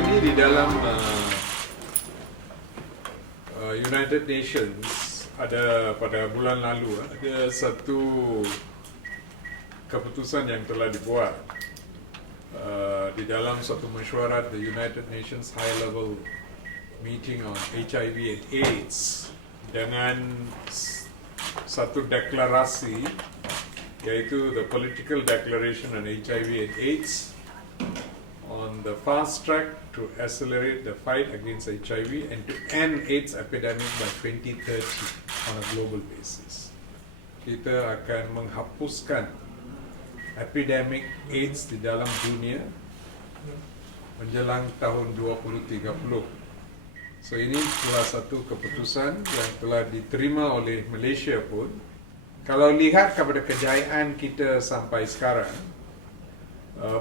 ini di dalam United Nations ada pada bulan lalu ada satu keputusan yang telah dibuat di dalam satu mesyuarat the United Nations High Level Meeting on HIV and AIDS dengan satu deklarasi yaitu the Political Declaration on HIV and AIDS on the fast track to accelerate the fight against HIV and to end AIDS epidemic by 2030 on a global basis. Kita akan menghapuskan epidemik AIDS di dalam dunia menjelang tahun 2030. So ini salah satu keputusan yang telah diterima oleh Malaysia pun. Kalau lihat kepada kejayaan kita sampai sekarang,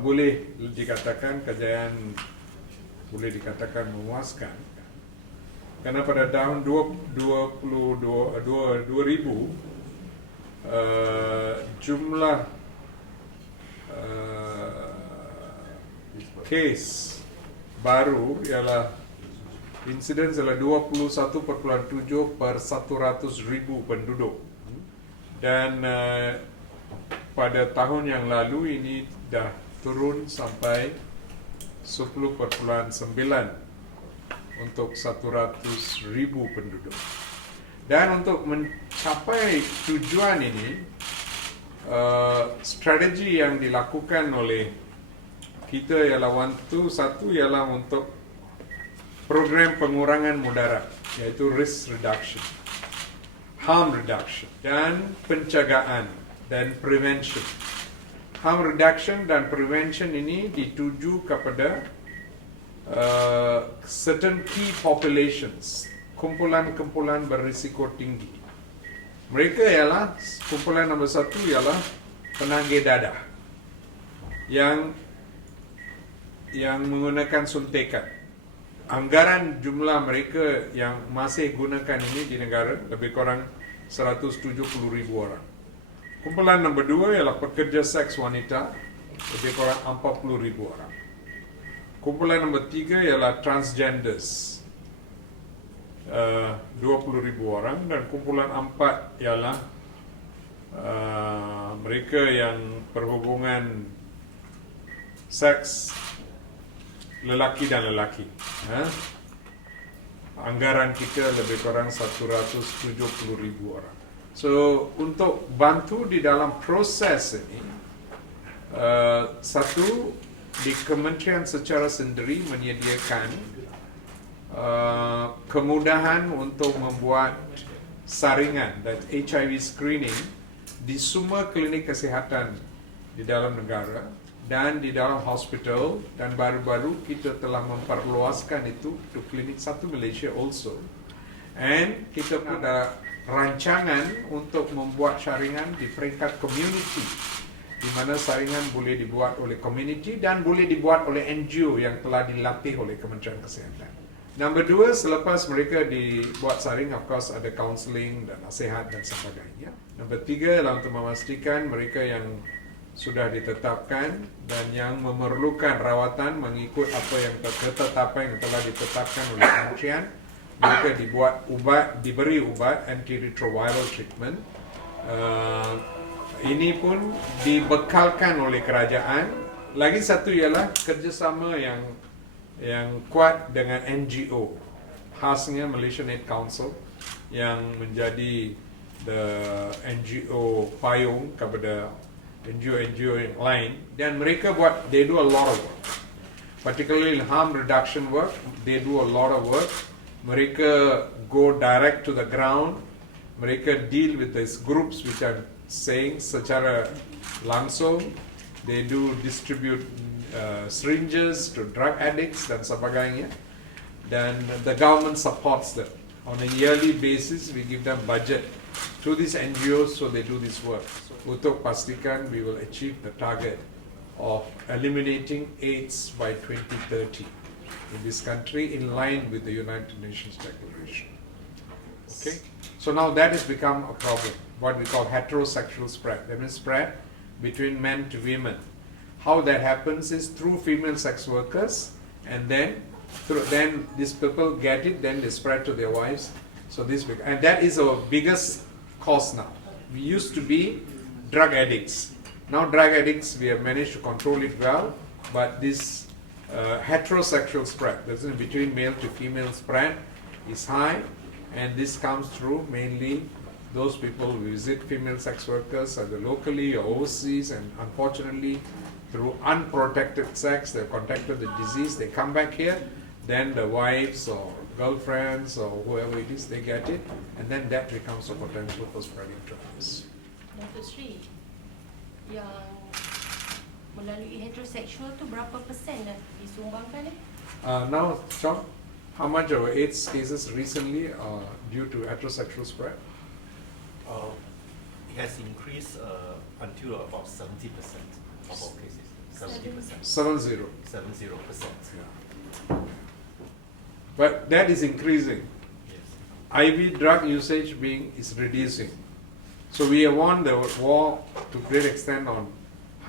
boleh dikatakan kejayaan boleh dikatakan memuaskan, karena pada tahun 2000 jumlah kes baru ialah insidens adalah 21.7 per 100,000 penduduk, dan pada tahun yang lalu ini dah turun sampai 10.9 untuk 100,000 penduduk. Dan untuk mencapai tujuan ini, strategi yang dilakukan oleh kita ialah satu ialah untuk program pengurangan mudarat, iaitu risk reduction, harm reduction, dan pencegahan dan prevention. Harm reduction dan prevention ini dituju kepada certain key populations, kumpulan-kumpulan berisiko tinggi. Mereka ialah, kumpulan nombor satu ialah penagih dadah yang menggunakan suntikan. Anggaran jumlah mereka yang masih gunakan ini di negara lebih kurang 170,000 orang. Kumpulan nombor dua ialah pekerja seks wanita, lebih kurang 40,000 orang. Kumpulan nombor tiga ialah transgenders, 20,000 orang. Dan kumpulan empat ialah mereka yang berhubungan seks lelaki dan lelaki. Anggaran kita lebih kurang 170,000 orang. So, untuk bantu di dalam proses ini, satu, di kementerian secara sendiri menyediakan kemudahan untuk membuat saringan dan HIV screening di semua klinik kesihatan di dalam negara dan di dalam hospital, dan baru-baru kita telah memperluaskan itu to klinik satu Malaysia also. And kita ada rancangan untuk membuat saringan di peringkat community, di mana saringan boleh dibuat oleh community dan boleh dibuat oleh NGO yang telah dilatih oleh Kementerian Kesihatan. Nombor dua, selepas mereka dibuat saring, of course ada counselling dan nasihat dan sebagainya. Nombor tiga adalah untuk memastikan mereka yang sudah ditetapkan dan yang memerlukan rawatan mengikut apa yang ketetapan yang telah ditetapkan oleh Kementerian, mereka diberi ubat antiretroviral treatment. Ini pun dibekalkan oleh kerajaan. Lagi satu ialah kerjasama yang kuat dengan NGO, khasnya Malaysian Aid Council yang menjadi the NGO payung kepada NGO yang lain, dan mereka they do a lot of work, particularly in harm reduction work. They do a lot of work. Mereka go direct to the ground. Mereka deal with these groups which I'm saying secara langsung. They do distribute syringes to drug addicts dan sebagainya. Dan the government supports them on a yearly basis. We give them budget to these NGOs so they do this work. Untuk pastikan we will achieve the target of eliminating AIDS by 2030 in this country, in line with the United Nations Declaration. Okay, so now that has become a problem, what we call heterosexual spread. That means spread between men to women. How that happens is through female sex workers and then then these people get it, then they spread to their wives. So and that is our biggest cause now. We used to be drug addicts. Now drug addicts, we have managed to control it well, but this heterosexual spread, that's between male to female spread, is high, and this comes through mainly those people who visit female sex workers either locally or overseas, and unfortunately through unprotected sex they've contracted the disease, they come back here, then the wives or girlfriends or whoever it is, they get it, and then that becomes a potential for spreading to others. Datuk Seri, yang melalui heterosexual tu berapa persen dah disumbangkan ni? Now, Sean, how much of AIDS cases recently are due to heterosexual spread? It has increased until about 70% of all cases. 70%. 70. 70%. Yeah. But that is increasing. Yes. IV drug usage is reducing. So we have won the war to great extent on.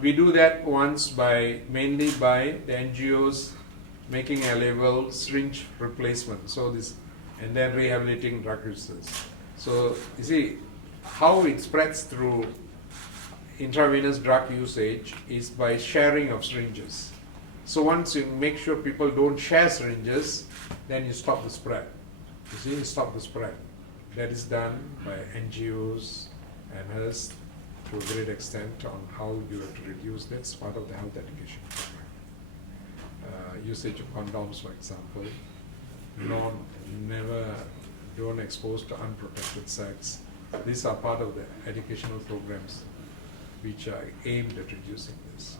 We do that once mainly by the NGOs making available syringe replacement. So and then rehabilitating drug users. So you see how it spreads through intravenous drug usage is by sharing of syringes. So once you make sure people don't share syringes, then you stop the spread. You see, you stop the spread. That is done by NGOs and us to a great extent on how you have to reduce that. It's part of the health education program. Usage of condoms, for example. Don't expose to unprotected sex. These are part of the educational programs which are aimed at reducing this.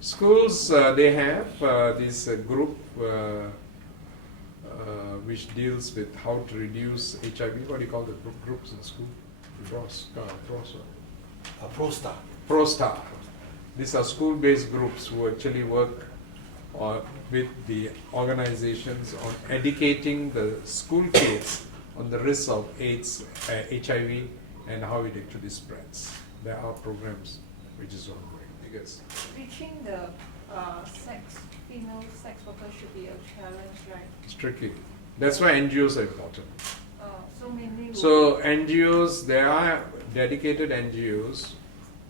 Schools, they have this group which deals with how to reduce HIV. What do you call the groups in school? ProStar. These are school-based groups who actually work with the organizations on educating the school kids on the risks of AIDS, HIV, and how it actually spreads. There are programs which is ongoing. I guess. Reaching the female sex workers should be a challenge, right? It's tricky. That's why NGOs are important. So NGOs, there are dedicated NGOs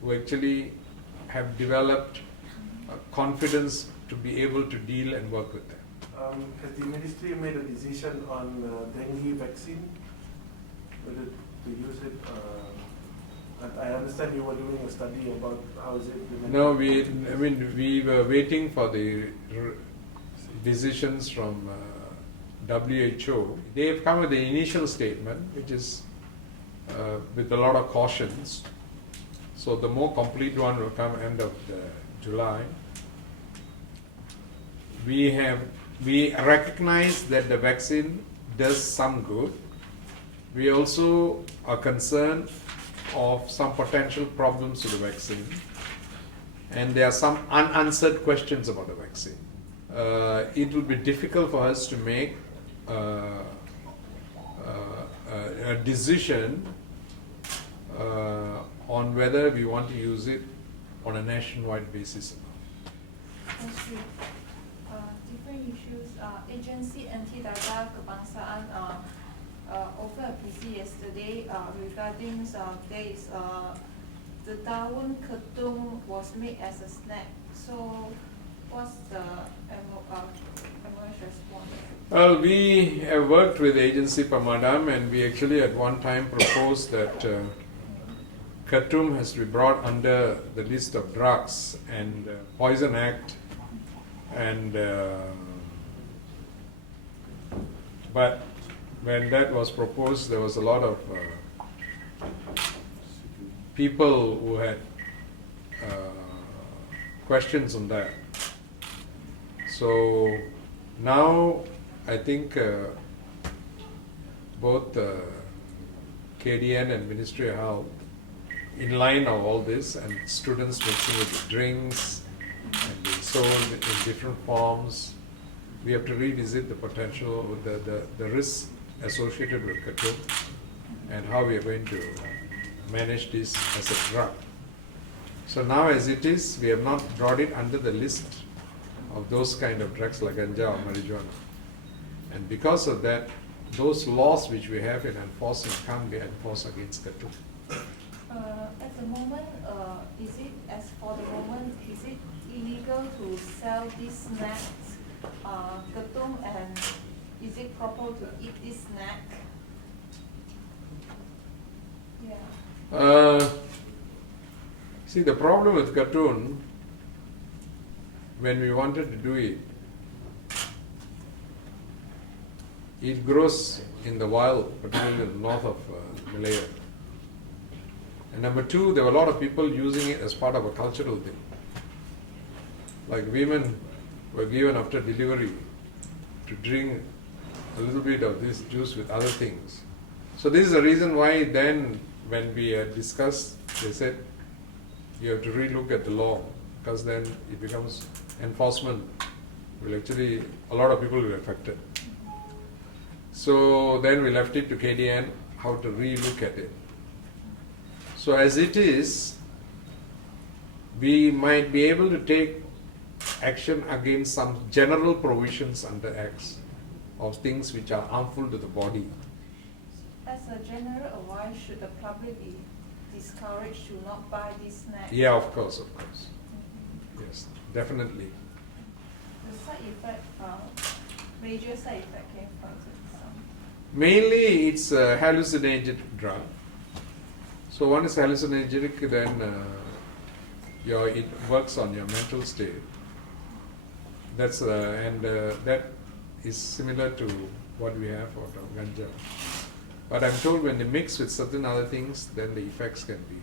who actually have developed confidence to be able to deal and work with them. Has the ministry made a decision on dengue vaccine? Whether to use it? I understand you were doing a study about how is it implemented. No, we were waiting for the decisions from WHO. They have come with the initial statement, which is with a lot of cautions. So the more complete one will come end of July. We recognize that the vaccine does some good. We also are concerned of some potential problems with the vaccine, and there are some unanswered questions about the vaccine. It will be difficult for us to make a decision on whether we want to use it on a nationwide basis or not. That's true. Different issues. Agency Anti-Data Kebangsaan offered a PC yesterday regarding the daun ketum was made as a snack. So what's the MOH response? Well, we have worked with Agency Pamadam, and we actually at one time proposed that ketum has to be brought under the list of drugs and Poison Act, and but when that was proposed, there was a lot of people who had questions on that. So now I think both KDN and Ministry of Health, in line of all this, and students mixing with the drinks and being sold in different forms, we have to revisit the potential, the risks associated with ketum and how we are going to manage this as a drug. So now as it is, we have not brought it under the list of those kind of drugs like ganja or marijuana. And because of that, those laws which we have in enforcing can't be enforced against ketum. At the moment, as for the moment, is it illegal to sell these snacks, ketum, and is it proper to eat this snack? Yeah. See, the problem with ketum, when we wanted to do it, it grows in the wild, particularly in the north of Malaya. And number two, there were a lot of people using it as part of a cultural thing. Like women were given after delivery to drink a little bit of this juice with other things. So this is the reason why then when we had discussed, they said you have to relook at the law, because then it becomes enforcement will actually, a lot of people will be affected. So then we left it to KDN how to relook at it. So as it is, we might be able to take action against some general provisions under Acts of things which are harmful to the body. As a general advice, should the public be discouraged to not buy these snacks? Yeah, of course. Yes, definitely. The side effect, major side effect came from some. Mainly it's a hallucinogenic drug. So one is hallucinogenic, then it works on your mental state. That's that is similar to what we have for ganja. But I'm told when they mix with certain other things, then the effects can be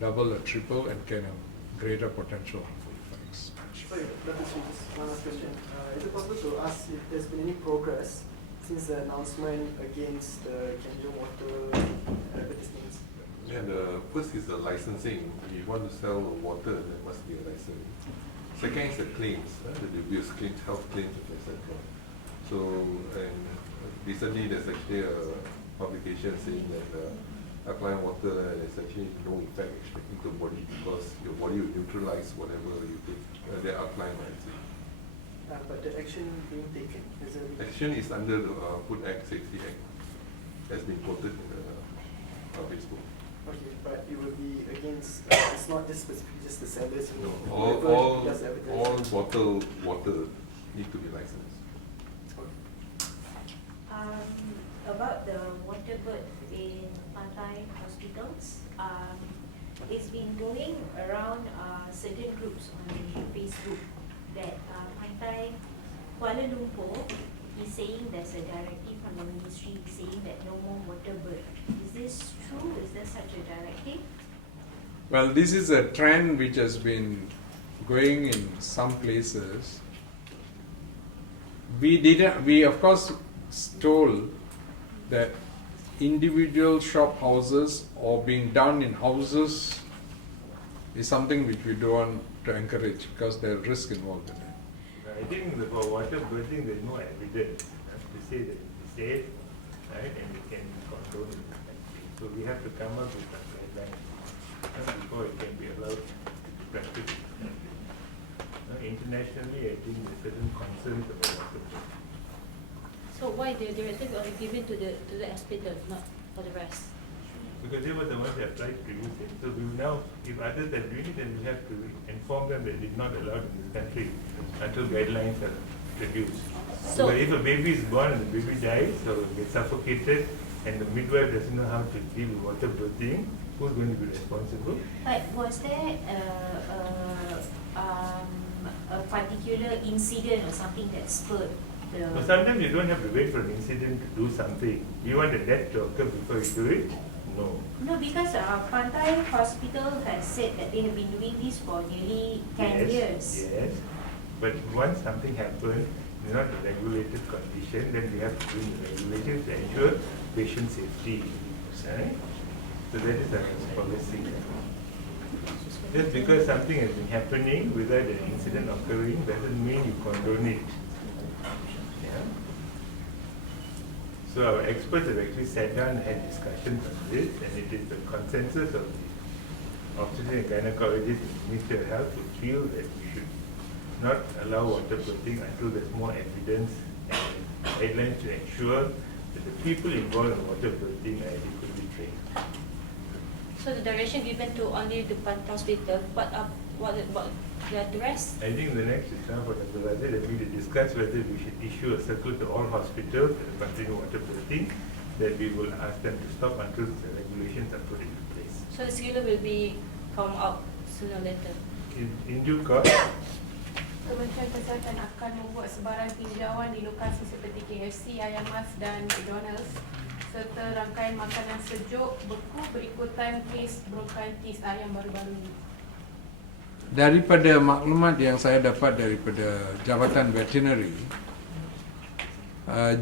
double or triple and can have greater potential harmful effects. Sorry, Dr. Sri, just one last question. Is it possible to ask if there's been any progress since the announcement against the Kenjo water advertisements? Yeah, the first is the licensing. If you want to sell water, there must be a license. Second is the claims, the abuse claims, health claims, etc. So, and recently there's actually a publication saying that applying water has actually no effect into the body because your body will neutralize whatever you take. They're applying it. But the action being taken, is it? Action is under the Food Act, Safety Act, has been quoted in the Facebook. Okay, but it will be against, it's not just specifically just the sellers, you know, All whoever does advertising. bottled water need to be licensed. About the water bird in Pantai hospitals, it's been going around certain groups on Facebook that Pantai Kuala Lumpur is saying there's a directive from the ministry saying that no more water bird. Is this true? Is there such a directive? Well, this is a trend which has been going in some places. We of course told that individual shop houses or being done in houses is something which we don't want to encourage because there are risks involved in it. I think for water birding there's no evidence to say that it's safe, right, and it can be controlled in this country. So we have to come up with some guidelines before it can be allowed to be practiced in this country. Internationally, I think there's certain concerns about water birding. So why the directive only given to the hospital, not for the rest? Because they were the ones that applied to use it. So we now, if others are doing it, then we have to inform them that it's not allowed in this country until guidelines are produced. So But if a baby is born and the baby dies or gets suffocated and the midwife doesn't know how to deal with water birthing, who's going to be responsible? But was there a particular incident or something that spurred the... But sometimes you don't have to wait for an incident to do something. You want a death to occur before you do it? No. No, because Pantai Hospital has said that they have been doing this for nearly 10 years. Yes, but once something happens, it's not a regulated condition, then we have to do the regulations to ensure patient safety. Right? So that is our policy. Just because something has been happening without an incident occurring doesn't mean you condone it. Yeah? So our experts have actually sat down and had discussions on this, and it is the consensus of the obstetrician and gynecologists in the Ministry of Health who feel that we should not allow water birthing until there's more evidence and guidelines to ensure that the people involved in water birthing are adequately trained. So the direction given to only the hospital, what about the rest? I think the next is time for Dr. Raja that we to discuss whether we should issue a circular to all hospitals that continue water birthing, that we will ask them to stop until the regulations are put into place. So the circular will be come out sooner or later. In due course, Kementerian Kesihatan akan membuat sebarang tinjauan di lokasi seperti KFC, Ayam dan McDonald's serta rangkaian makanan sejuk beku berikutan kes bronkitis ayam baru-baru ini. Daripada maklumat yang saya dapat daripada Jabatan Veterinary,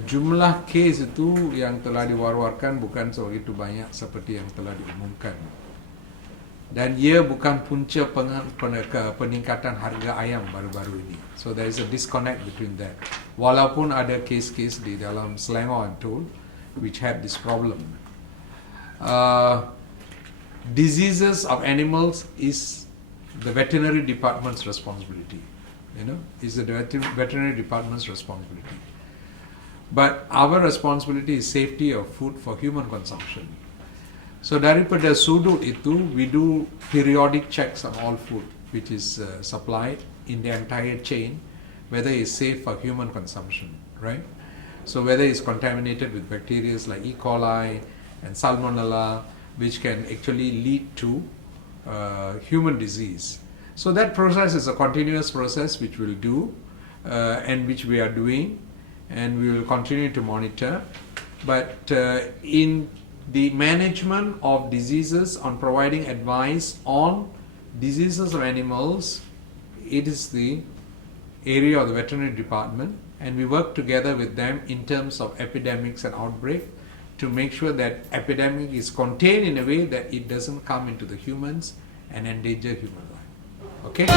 jumlah kes itu yang telah diwar-warkan bukan sebegitu banyak seperti yang telah diumumkan. Dan ia bukan punca peningkatan harga ayam baru-baru ini. So there is a disconnect between that. Walaupun ada kes-kes di dalam Selangor, I'm told, which have this problem. Diseases of animals is the veterinary department's responsibility. Is the veterinary department's responsibility. But our responsibility is safety of food for human consumption. So daripada sudut itu, we do periodic checks on all food which is supplied in the entire chain, whether it's safe for human consumption, right? So whether it's contaminated with bacteria like E. coli and Salmonella, which can actually lead to human disease. So that process is a continuous process which we'll do and which we are doing, and we will continue to monitor. But in the management of diseases, on providing advice on diseases of animals, it is the area of the veterinary department, and we work together with them in terms of epidemics and outbreak to make sure that epidemic is contained in a way that it doesn't come into the humans and endanger human life. Okay?